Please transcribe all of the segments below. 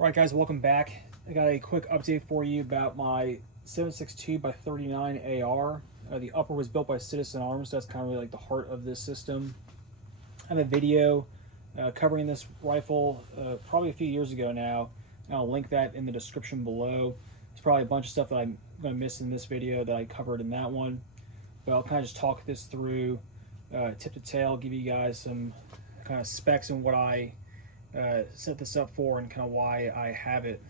Alright guys, welcome back. I got a quick update for you about my 7.62 by 39 AR. The upper was built by Citizen Arms, so that's kind of really like the heart of this system. I have a video covering this rifle probably a few years ago now, and I'll link that in the description below. There's probably a bunch of stuff that I'm going to miss in this video that I covered in that one, but I'll kind of just talk this through tip to tail, give you guys some kind of specs and what I set this up for and kind of why I have it.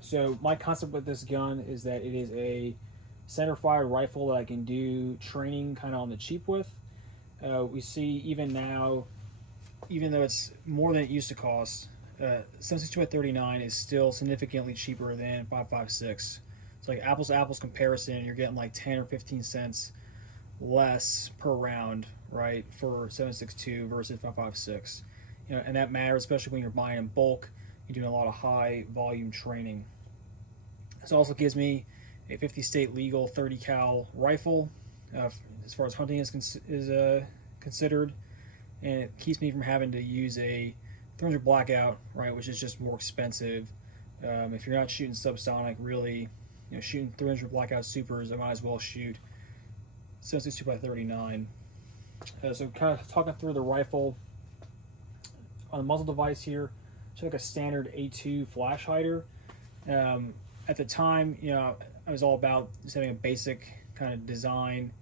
So my concept with this gun is that it is a center fire rifle that I can do training kind of on the cheap with. We see even now, even though it's more than it used to cost, 7.62 at 39 is still significantly cheaper than 5.56. It's like apples to apples comparison. You're getting like 10 or 15 cents less per round, right, for 7.62 versus 5.56. You know, and that matters, especially when you're buying in bulk. You're doing a lot of high volume training. This also gives me a 50 state legal 30 cal rifle as far as hunting is considered, and it keeps me from having to use a 300 blackout, right, which is just more expensive. If you're not shooting subsonic, really, you know, shooting 300 blackout supers, I might as well shoot 7.62 by 39. So kind of talking through the rifle. On the muzzle device here, it's like a standard A2 flash hider. At the time, you know, I was all about just having a basic kind of design.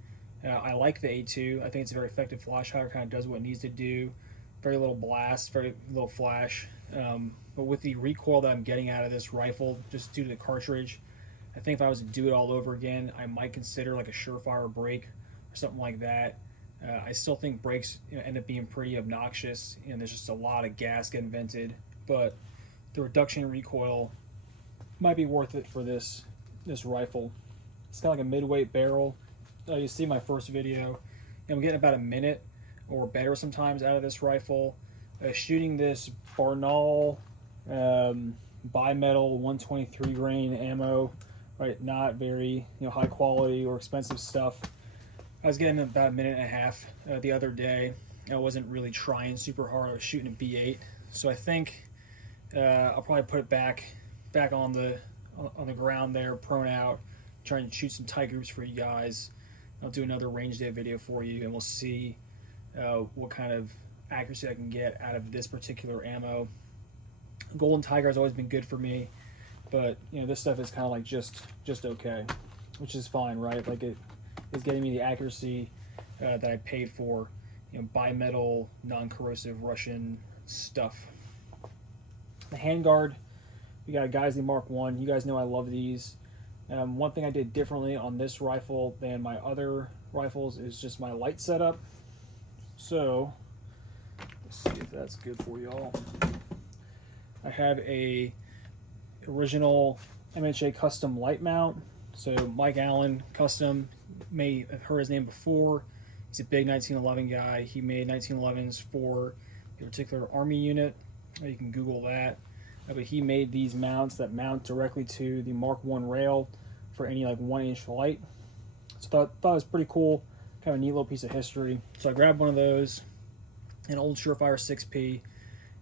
I like the A2. I think it's a very effective flash hider. Kind of does what it needs to do. Very little blast, very little flash. But with the recoil that I'm getting out of this rifle, just due to the cartridge, I think if I was to do it all over again, I might consider like a surefire brake or something like that. I still think brakes, you know, end up being pretty obnoxious, and there's just a lot of gas getting vented. But the reduction in recoil might be worth it for this rifle. It's kind of like a mid-weight barrel. You see my first video, and I'm getting about a minute or better sometimes out of this rifle. Shooting this Barnaul bimetal 123 grain ammo, right? Not very high quality or expensive stuff. I was getting about a minute and a half the other day. I wasn't really trying super hard. I was shooting a B8, so I think I'll probably put it back on the ground there, prone out, trying to shoot some tight groups for you guys. I'll do another range day video for you, and we'll see what kind of accuracy I can get out of this particular ammo. Golden Tiger has always been good for me, but this stuff is kind of like just okay, which is fine, right? Like it is getting me the accuracy that I paid for, bimetal, non-corrosive Russian stuff. The handguard, we got a Geissele Mark 1. You guys know I love these. One thing I did differently on this rifle than my other rifles is just my light setup. So let's see if that's good for y'all. I have a original MHA custom light mount. So Mike Allen custom, may have heard his name before. He's a big 1911 guy. He made 1911s for a particular army unit. You can Google that. But he made these mounts that mount directly to the Mark 1 rail for any like 1-inch light. So thought it was pretty cool, kind of a neat little piece of history. So I grabbed one of those, an old Surefire 6P,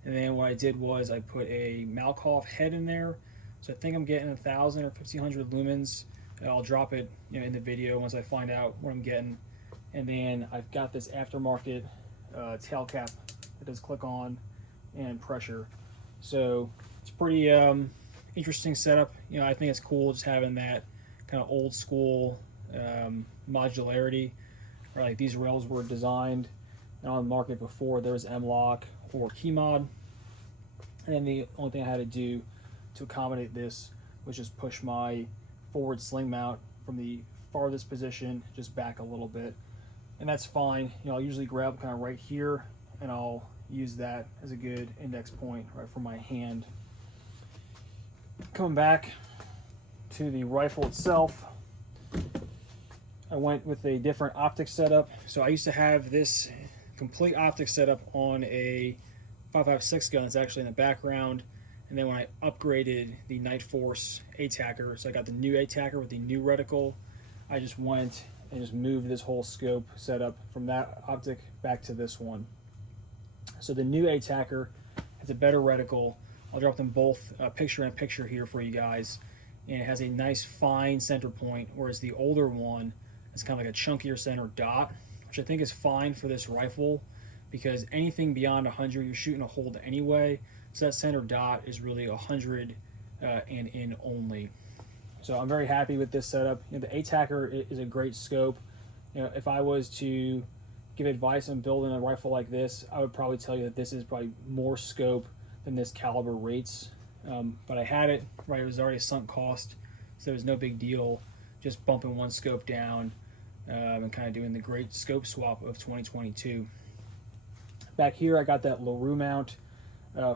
and then what I did was I put a Malkoff head in there. So I think I'm getting 1,000 or 1,500 lumens. I'll drop it in the video once I find out what I'm getting. And then I've got this aftermarket tail cap that does click on and pressure. So it's pretty interesting setup. I think it's cool just having that kind of old school modularity. Or like these rails were designed and on the market before there was M-Lock or Keymod. And then the only thing I had to do to accommodate this was just push my forward sling mount from the farthest position just back a little bit, and that's fine. I'll usually grab kind of right here, and I'll use that as a good index point right for my hand. Coming back to the rifle itself, I went with a different optic setup. So I used to have this complete optic setup on a 5.56 gun that's actually in the background. And then when I upgraded the Night Force ATACR, so I got the new ATACR with the new reticle, I just went and just moved this whole scope setup from that optic back to this one. So the new ATACR has a better reticle, I'll drop them both picture in picture here for you guys. And it has a nice fine center point, whereas the older one is kind of like a chunkier center dot, which I think is fine for this rifle because anything beyond 100 you're shooting a hold anyway, so that center dot is really 100 and in only. So I'm very happy with this setup. The ATACR is a great scope. If I was to give advice on building a rifle like this, I would probably tell you that this is probably more scope than this caliber rates. But I had it, right, it was already a sunk cost, so it was no big deal just bumping one scope down and kind of doing the great scope swap of 2022. Back here I got that LaRue mount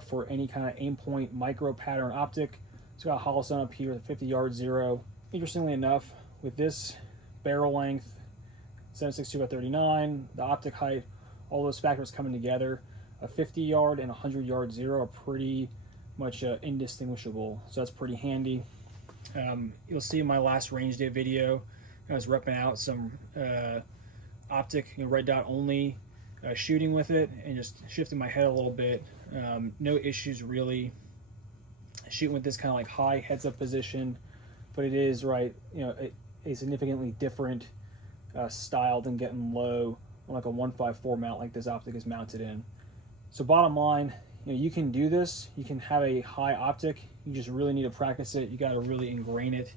for any kind of aim point micro pattern optic. It's got a hollow stone up here, 50-yard zero. Interestingly enough, with this barrel length, 7.62 by 39, the optic height, all those factors coming together, a 50-yard and 100-yard zero are pretty much indistinguishable, so that's pretty handy. You'll see in my last range day video, I was repping out some optic, red dot only shooting with it and just shifting my head a little bit. No issues really shooting with this kind of like high heads up position, but it is a significantly different style than getting low on like a 154 mount like this optic is mounted in. So bottom line, you can do this. You can have a high optic. You just really need to practice it. You got to really ingrain it.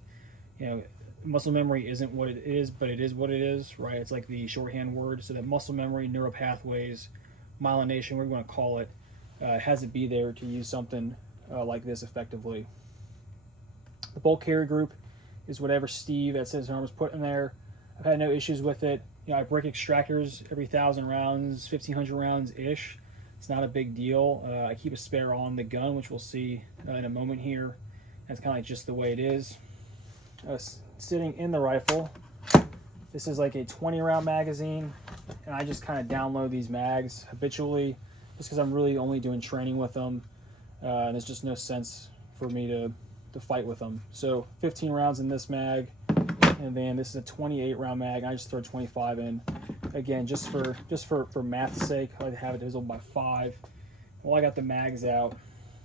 Muscle memory isn't what it is, but it is what it is, right? It's like the shorthand word. So that muscle memory, neural pathways, myelination, whatever you want to call it, has to be there to use something like this effectively. The bolt carry group is whatever Steve at Citizen Arms put in there. I've had no issues with it. I break extractors every 1,000 rounds, 1,500 rounds-ish. It's not a big deal. I keep a spare on the gun, which we'll see in a moment here. That's kind of like just the way it is. Sitting in the rifle, this is like a 20-round magazine, and I just kind of download these mags habitually just because I'm really only doing training with them, and there's just no sense for me to fight with them. So 15 rounds in this mag, and then this is a 28-round mag, and I just throw 25 in. Again, just for math's sake, I like to have it divisible by 5. While I got the mags out,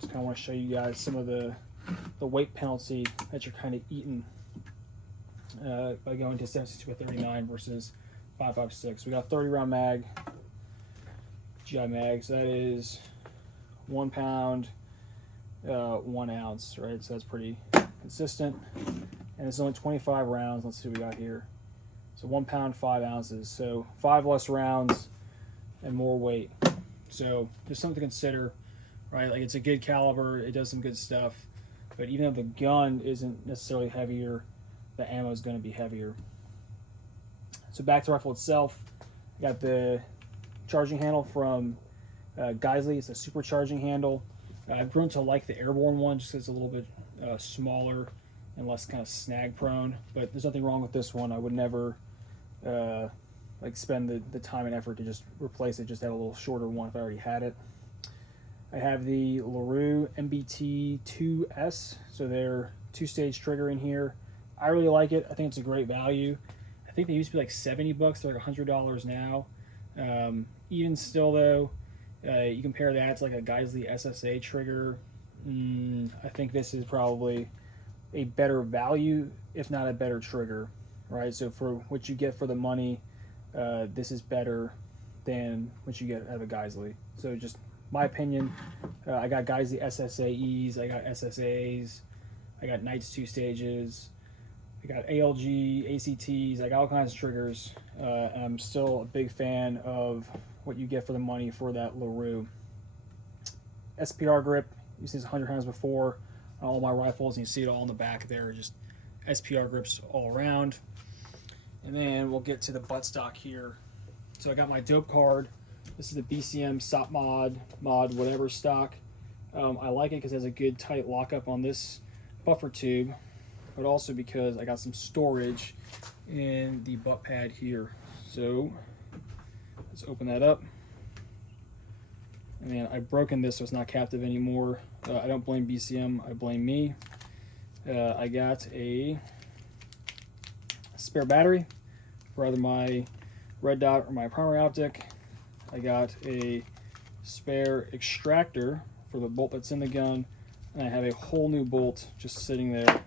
just kind of want to show you guys some of the weight penalty that you're kind of eating by going to 7.62 by 39 versus 5.56. We got 30-round mag, GI mags. That is 1 pound, 1 ounce, right? So that's pretty consistent. And it's only 25 rounds. Let's see what we got here. So 1 pound, 5 ounces. So 5 less rounds and more weight. So just something to consider, right? Like, it's a good caliber. It does some good stuff. But even though the gun isn't necessarily heavier, the ammo is going to be heavier. So back to the rifle itself. I got the charging handle from Geisley. It's a supercharging handle. I've grown to like the airborne one just because it's a little bit smaller and less kind of snag prone. But there's nothing wrong with this one. I would never spend the time and effort to just replace it, just have a little shorter one if I already had it. I have the LaRue MBT-2S, so they're 2-stage trigger in here. I really like it. I think it's a great value. I think they used to be like $70, they're like $100 now. Even still though, you compare that to like a Geisley SSA trigger, I think this is probably a better value, if not a better trigger, right? So for what you get for the money, this is better than what you get out of a Geisley. So just my opinion. I got Geisley SSAEs, I got SSAs, I got Knights 2 stages, I got ALG, ACTs, I got all kinds of triggers, and I'm still a big fan of what you get for the money for that LaRue. SPR grip, you've seen this 100 times before on all my rifles, and you see it all in the back there, just SPR grips all around. And then we'll get to the buttstock here. So I got my dope card. This is the BCM SOP mod, whatever stock. I like it because it has a good tight lockup on this buffer tube, but also because I got some storage in the butt pad here. So let's open that up. And then I've broken this so it's not captive anymore. I don't blame BCM, I blame me. I got a spare battery for either my red dot or my primary optic. I got a spare extractor for the bolt that's in the gun. and I have a whole new bolt just sitting there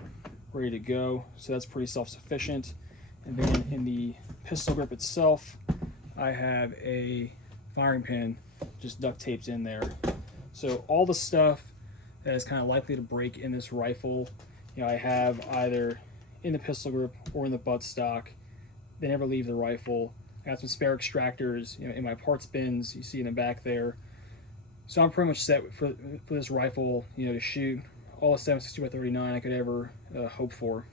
ready to go. So that's pretty self-sufficient. And then in the pistol grip itself, I have a firing pin just duct taped in there. So all the stuff that is kind of likely to break in this rifle, I have either in the pistol grip or in the buttstock. They never leave the rifle. I got some spare extractors, in my parts bins. You see in the back there. So I'm pretty much set for this rifle, to shoot all the 7.62x39 I could ever hope for.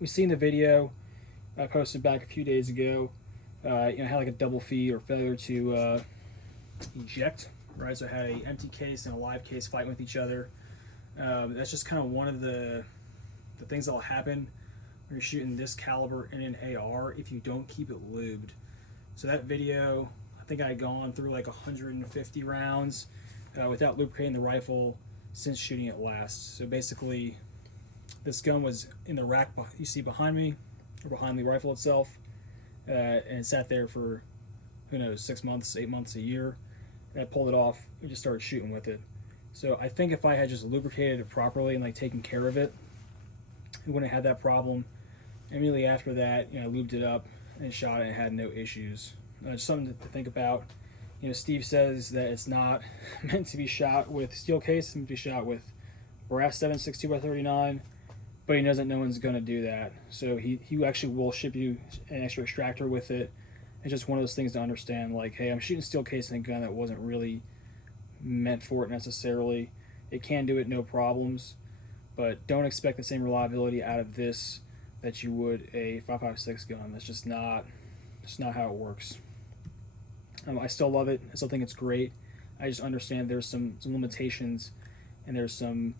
We seen the video I posted back a few days ago. I had like a double feed or failure to eject. Right, so I had an empty case and a live case fighting with each other. That's just kind of one of the things that will happen when you're shooting this caliber in an AR if you don't keep it lubed. So that video, I think I had gone through like 150 rounds without lubricating the rifle since shooting it last. So basically, this gun was in the rack you see behind me, or behind the rifle itself, and it sat there for, who knows, 6 months, 8 months, a year. And I pulled it off and just started shooting with it. So I think if I had just lubricated it properly and like taken care of it, we wouldn't have had that problem. Immediately after that, I lubed it up and shot it and had no issues. Just something to think about. Steve says that it's not meant to be shot with steel case, it's meant to be shot with brass 7.62x39, but he knows that no one's going to do that. So he actually will ship you an extra extractor with it. It's just one of those things to understand, like, hey, I'm shooting steel case in a gun that wasn't really meant for it necessarily. It can do it, no problems, but don't expect the same reliability out of this that you would a 5.56 gun. That's just not how it works. I still love it. I still think it's great. I just understand there's some limitations, and there's some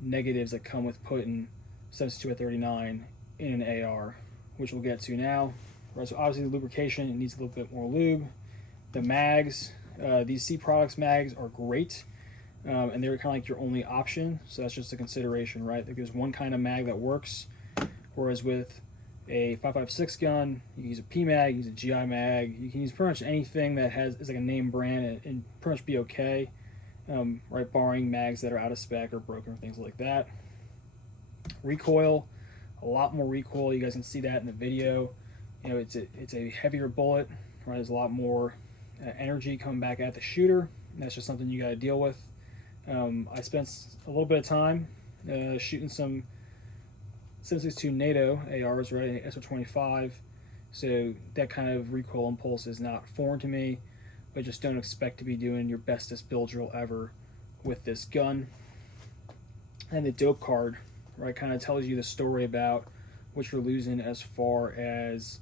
negatives that come with putting 7.62x39 in an AR, which we'll get to now. Right, so obviously the lubrication, it needs a little bit more lube. The mags, these C Products mags are great, and they're kind of like your only option, so that's just a consideration, right? Like there's one kind of mag that works, whereas with a 5.56 gun, you can use a P mag, use a GI mag, you can use pretty much anything that is like a name brand and pretty much be okay, right? Barring mags that are out of spec or broken or things like that. Recoil, a lot more recoil. You guys can see that in the video. It's a heavier bullet, right? There's a lot more energy coming back at the shooter, and that's just something you got to deal with. I spent a little bit of time shooting some 7.62 NATO ARs, right, SO25, so that kind of recoil impulse is not foreign to me, but just don't expect to be doing your bestest build drill ever with this gun. And the dope card, right, kind of tells you the story about what you're losing as far as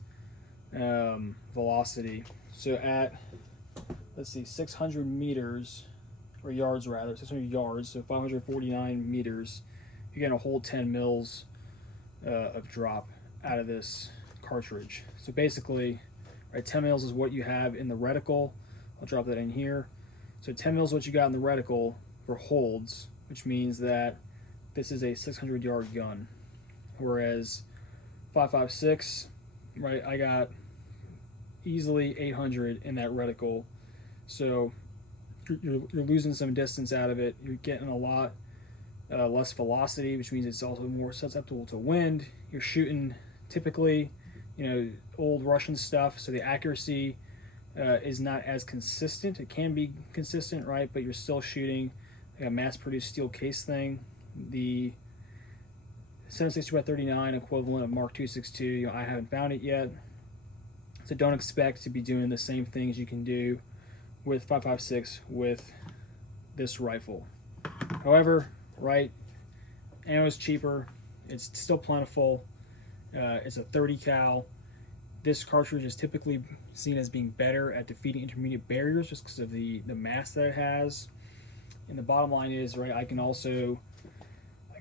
velocity. So at, let's see, 600 meters, or yards rather, 600 yards, so 549 meters, you're getting a whole 10 mils of drop out of this cartridge. So basically, right, 10 mils is what you have in the reticle. I'll drop that in here. So 10 mils is what you got in the reticle for holds, which means that this is a 600 yard gun. Whereas 5.56, right, I got easily 800 in that reticle. So you're losing some distance out of it. You're getting a lot less velocity, which means it's also more susceptible to wind. You're shooting typically, old Russian stuff, so the accuracy is not as consistent. It can be consistent, right, but you're still shooting like a mass-produced steel case thing. The 7.62x39 equivalent of Mark 262, I haven't found it yet, so don't expect to be doing the same things you can do with 5.56 with this rifle. However, right, ammo is cheaper, it's still plentiful, it's a 30 cal. This cartridge is typically seen as being better at defeating intermediate barriers just because of the mass that it has. And the bottom line is, right, I can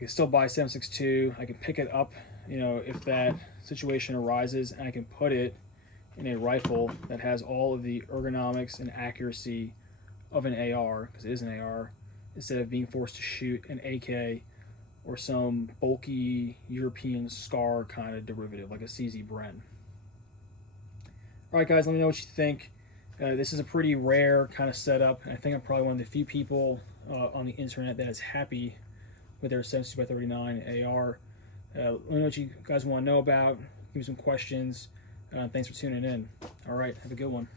still buy 7.62, I can pick it up, if that situation arises, and I can put it in a rifle that has all of the ergonomics and accuracy of an AR, because it is an AR, instead of being forced to shoot an AK or some bulky European SCAR kind of derivative, like a CZ Bren. Alright guys, let me know what you think. This is a pretty rare kind of setup, and I think I'm probably one of the few people on the internet that is happy with their 72 by 39 AR. Let me know what you guys want to know about. Give me some questions. Thanks for tuning in. All right, have a good one.